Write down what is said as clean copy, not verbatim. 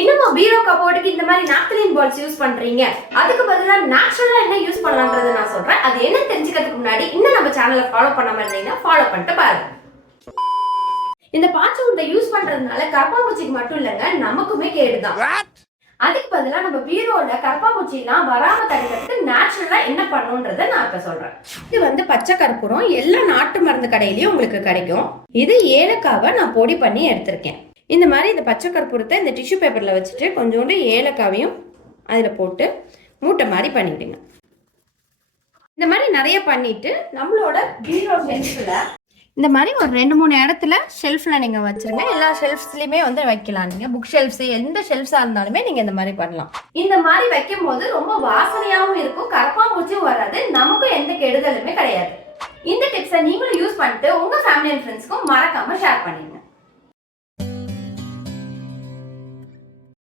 இன்னும் பீரோ கபோர்டுக்கு இந்த மாதிரி நாப்தலின் பால்ஸ் யூஸ் பண்றீங்க, அதுக்கு பதிலா நேச்சுரலா என்ன யூஸ் பண்ணலாம்ன்றதை நான் சொல்றேன். அது என்ன தெரிஞ்சுக்கிறதுக்கு முன்னாடி இன்னும் நம்ம சேனலை ஃபாலோ பண்ணாம இருந்தீங்கன்னா ஃபாலோ பண்ணிட்டு பாருங்க. இந்த பாச்ச உருண்டை யூஸ் பண்றதுனால கரப்பாம்பூச்சிக்கு மட்டும் இல்லைங்க, நமக்குமே கேடுதான். அதுக்கு பதிலா நம்ம பீரோல கரப்பாம்பூச்சி எல்லாம் வராம தடுக்கிறதுக்கு நேச்சுரலா என்ன பண்ணணும்ன்றதை நான் இப்ப சொல்றேன். இது பச்சை கற்பூரம் எல்லா நாட்டு மருந்து கடையிலயும் உங்களுக்கு கிடைக்கும். இது ஏலக்காவை நான் பொடி பண்ணி எடுத்திருக்கேன். இந்த மாதிரி இந்த பச்சை கற்பூரத்தை இந்த டிஷ்யூ பேப்பர்ல வச்சுட்டு கொஞ்சோண்டு ஏலக்காவையும் அதுல போட்டு மூட்டை மாதிரி பண்ணிடுங்க. இந்த மாதிரி நிறைய பண்ணிட்டு நம்மளோட பீரோ ஷெல்ஃப்ல இந்த மாதிரி ஒரு 2-3 இடத்துல ஷெல்ஃபில் நீங்கள் வச்சுருங்க. எல்லா ஷெல்ஃப்ஸ்லையுமே வைக்கலாம். நீங்கள் புக் ஷெல்ஃப்ஸ் எந்த ஷெல்ஃப்ஸாக இருந்தாலுமே நீங்கள் இந்த மாதிரி பண்ணலாம். இந்த மாதிரி வைக்கும் போது ரொம்ப வாசனையாகவும் இருக்கும், கரப்பாம்பூச்சியும் வராது, நமக்கும் எந்த கெடுதலுமே கிடையாது. இந்த டிப்ஸை நீங்களும் யூஸ் பண்ணிட்டு உங்கள் ஃபேமிலி அண்ட் ஃப்ரெண்ட்ஸ்க்கும் மறக்காமல் ஷேர் பண்ணிடுங்க.